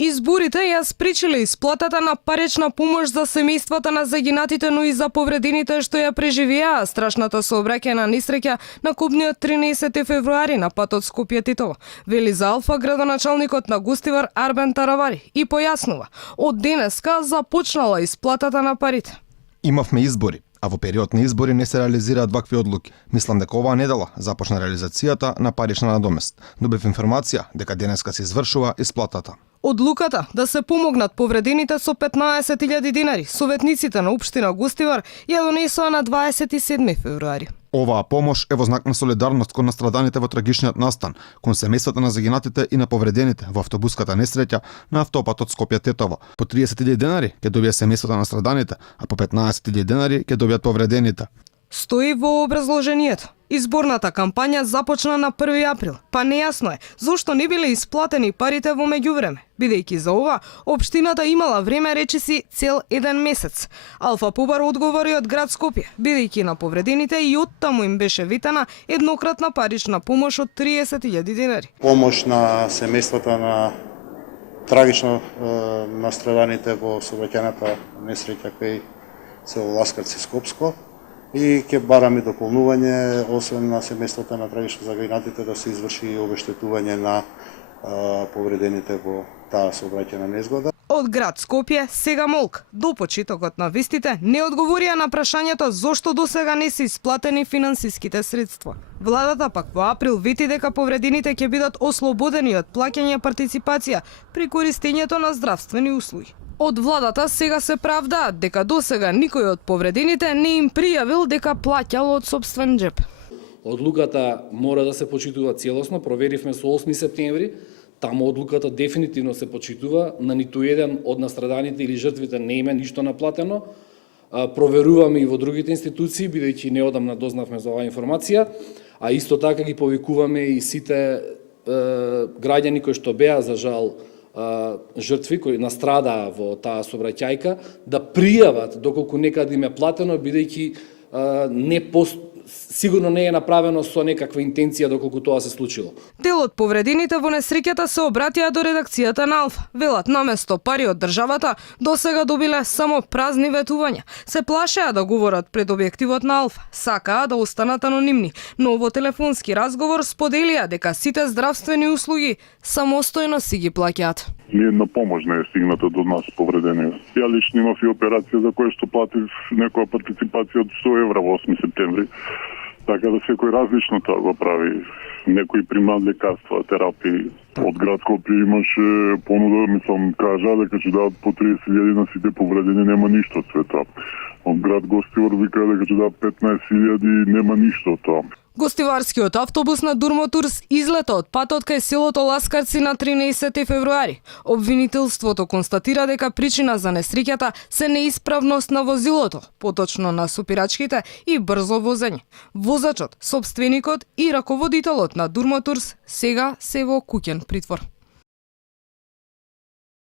Изборите ја спречиле исплатата на парична помош за семејствата на загинатите, но и за повредените што ја преживеа страшната сообраќајна несреќа на кобниот 13 февруари на патот Скопје-Титово, вели за Алфа градоначалникот на Гостивар Арбен Таравари и појаснува, од денеска започнала исплатата на парите. Имавме избори, а во период на избори не се реализираат вакви одлуки. Мислам дека оваа недела започна реализацијата на парична надомест. Добив информација дека денеска се извршува исплатата. Одлуката да се помогнат повредените со 15.000 динари, советниците на Општина Гостивар ја донесоа на 27 февруари. Оваа помош е во знак на солидарност кон настраданите во трагичниот настан, кон семејствата на загинатите и на повредените во автобуската несреќа на автопатот Скопје-Тетово. По 30.000 денари ќе добија семејствата на настраданите, а по 15.000 денари ќе добијат повредените. Стои во образложението. Изборната кампања започна на 1 април, па нејасно е зошто не биле исплатени парите во меѓувреме, бидејќи за ова општината имала време речиси цел 1 месец. Алфа Пубар одговори од град Скопје, бидејќи на повредените и оттаму им беше витана еднократна парична помош од 30.000 динари. Помош на семејствата на трагично настраданите во сообраќајната несреќа кај село Ласкарци Скопско. И ќе бараме дополнување, освен на семејствата на трагично загинатите, да се изврши и обештетување на повредените во таа сообраќајна незгода. Од град Скопје сега молк. До почетокот на вистите не одговорија на прашањето зошто досега не се исплатени финансиските средства. Владата пак во април вети дека повредените ќе бидат ослободени од плаќање партиципација при користењето на здравствени услуги. Од владата сега се правдаат дека досега никој од повредените не им пријавил дека плаќал од сопствен џеп. Одлуката мора да се почитува целосно, проверивме со 8 септември, таму одлуката дефинитивно се почитува, на ниту еден од настраданите или жртвите не има ништо наплатено. Проверуваме и во другите институции, бидејќи неодамна дознавме за оваа информација, а исто така ги повикуваме и сите граѓани кои што беа за жал жртви кои настрадаа во таа сообраќајка да пријават доколку некаде им е платено, бидејќи сигурно не е направено со некаква интенција доколку тоа се случило. Дел од повредените во несреќата се обратија до редакцијата на Алфа. Велат наместо пари од државата, досега добиле само празни ветувања. Се плашеа да говорат пред објективот на Алфа, сакаа да останат анонимни, но во телефонски разговор споделија дека сите здравствени услуги самостојно си ги плаќаат. Ниедна помош не е стигната до нас повредени. Ја лично имав и операција за која што платив некоја партиципација од 100 евра во 8 септември. Така да секој различно тоа го прави. Некои примаат лекарства, терапии. Од град Скопје имаше понуда, мислам, кажа дека ќе дадат по 30.000 на сите повредени, нема ништо од света. Од град Гостивар вика дека ќе дадат 15.000 и нема ништо од тоа. Гостиварскиот автобус на Durmoturs излета од патот кај селото Ласкарци на 13 февруари. Обвинителството констатира дека причина за несреќата се неисправност на возилото, поточно на сопирачките и брзо возење. Возачот, сопственикот и раководителот на Durmoturs сега се во куќен притвор.